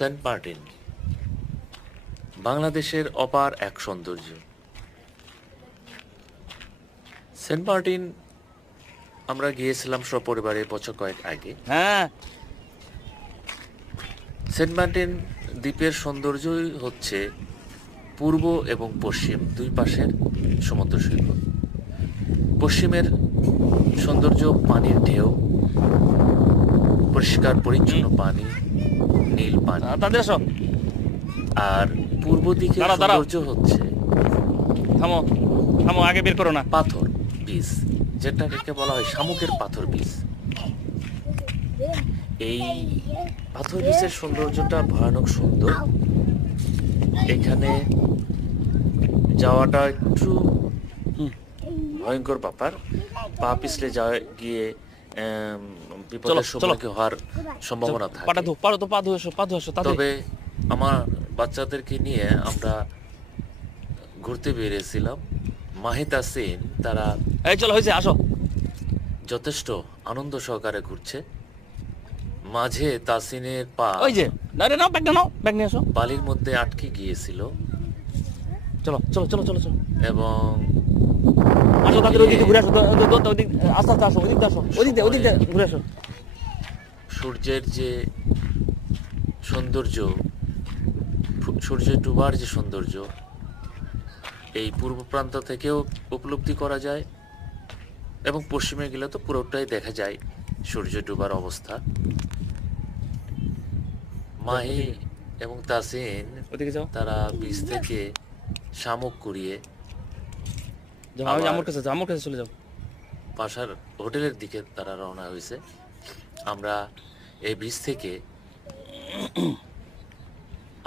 Saint Martin বাংলাদেশের অপার এক সৌন্দর্য। সেন্ট মার্টিন আমরা গিয়েছিলাম সপরিবারে বছর কয়েক আগে। হ্যাঁ, সেন্ট মার্টিন দ্বীপের সৌন্দর্যই হচ্ছে পূর্ব এবং পশ্চিম দুই পাশের সমুদ্র সৈকত। পশ্চিমের সৌন্দর্য পানির ঢেউ, পরিষ্কার পরিচ্ছন্ন পানি, নীল পানি। তাদের আসো। আর পূর্ব দিকের দাঁড়াও। সৌন্দর্য হচ্ছে থামো থামো, আগে বের করো না। পাথর বীজ, যেটাকে বলা হয় শামুকের পাথর বীজ। এই পাথর বীজের সৌন্দর্যটা ভয়ানক সুন্দর। এখানে যাওয়াটা একটু ভয়ঙ্কর ব্যাপার। পা পিছলে গিয়ে বিপদের সম্মুখীন হওয়ার সম্ভাবনা থাকে। পা ধুয়ে এসো। তবে আমার বাচ্চাদেরকে নিয়ে আমরা ঘুরতে বেরিয়েছিলাম। মাহিত আছেন, তারা এই চলো, হয়েছে, আসো। যথেষ্ট আনন্দ সহকারে ঘুরছে। মাঝে তাসিনের পা ওই যে ব্যাগ নিয়ে আসো। বালির মধ্যে আটকে গিয়েছিল চলো। এবং আসো, তাদের ওদিকে ঘুরে আসো। আস্তে আস্তে আসো, ওদিক দিয়ে ঘুরে আসো। সূর্যের যে সৌন্দর্য, সূর্য ডুবার যে সৌন্দর্য, এই পূর্ব প্রান্ত থেকেও উপলব্ধি করা যায় এবং পশ্চিমে গেলে তো পুরোটাই দেখা যায় সূর্য ডুবার অবস্থা। মাহি এবং তাসিন ওদিকে যাও। তারা বীজ থেকে শামুক কুড়িয়ে আমার কাছে চলে যাও। বাসার হোটেলের দিকে তারা রওনা হয়েছে। আমরা এই বীজ থেকে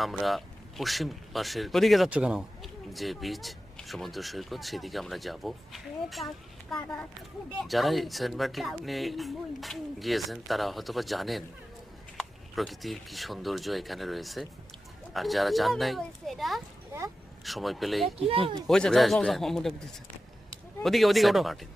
আমরা পশ্চিম পাশের ওদিকে যাচ্ছ কেন? যে বীচ সমুদ্র সৈকত, সেদিকে আমরা যাব। যারাই সেন্ট মার্টিনে গিয়েছেন তারা হয়তোবা জানেন প্রকৃতির কি সৌন্দর্য এখানে রয়েছে। আর যারা জান নাই, সময় পেলেই হয়েছে, ঘুরে আসবেন ওদিকে সেন্ট ওঠো। মার্টিন।